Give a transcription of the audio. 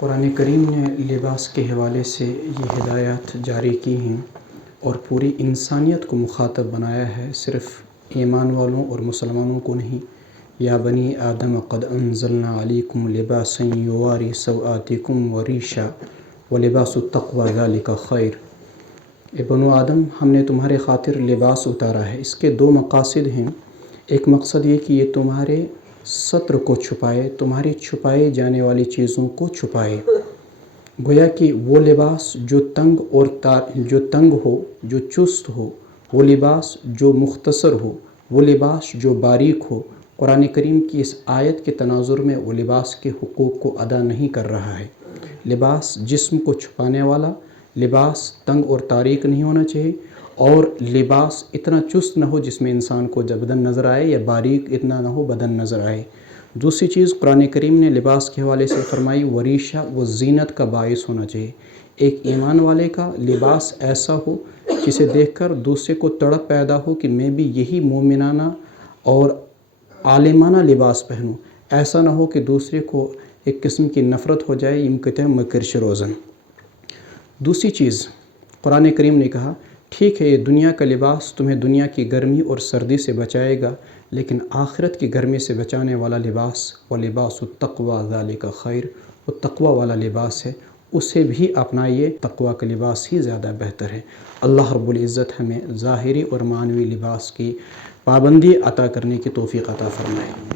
قرآن کریم نے لباس کے حوالے سے یہ ہدایات جاری کی ہیں اور پوری انسانیت کو مخاطب بنایا ہے، صرف ایمان والوں اور مسلمانوں کو نہیں۔ یا بنی آدم قد انزلنا علیکم لباسا یواری سوآتکم وریشا ولباس التقوی ذلک خیر۔ اے بنو آدم، ہم نے تمہارے خاطر لباس اتارا ہے۔ اس کے دو مقاصد ہیں۔ ایک مقصد یہ کہ یہ تمہارے ستر کو چھپائے، تمہاری چھپائے جانے والی چیزوں کو چھپائے۔ گویا کہ وہ لباس جو تنگ ہو، جو چست ہو، وہ لباس جو مختصر ہو، وہ لباس جو باریک ہو، قرآن کریم کی اس آیت کے تناظر میں وہ لباس کے حقوق کو ادا نہیں کر رہا ہے۔ لباس جسم کو چھپانے والا، لباس تنگ اور تاریک نہیں ہونا چاہیے، اور لباس اتنا چست نہ ہو جس میں انسان کو بدن نظر آئے، یا باریک اتنا نہ ہو بدن نظر آئے۔ دوسری چیز قرآن کریم نے لباس کے حوالے سے فرمائی وریشہ، وہ زینت کا باعث ہونا چاہیے۔ ایک ایمان والے کا لباس ایسا ہو جسے دیکھ کر دوسرے کو تڑپ پیدا ہو کہ میں بھی یہی مومنانہ اور عالمانہ لباس پہنوں۔ ایسا نہ ہو کہ دوسرے کو ایک قسم کی نفرت ہو جائے، یم کہتے ہیں مکرش روزن۔ دوسری چیز قرآن کریم نے کہا ٹھیک ہے یہ دنیا کا لباس تمہیں دنیا کی گرمی اور سردی سے بچائے گا، لیکن آخرت کی گرمی سے بچانے والا لباس وہ لباس التقوی ذالک خیر، وہ تقوی والا لباس ہے، اسے بھی اپنائیے۔ تقوی کا لباس ہی زیادہ بہتر ہے۔ اللہ رب العزت ہمیں ظاہری اور معنوی لباس کی پابندی عطا کرنے کی توفیق عطا فرمائے۔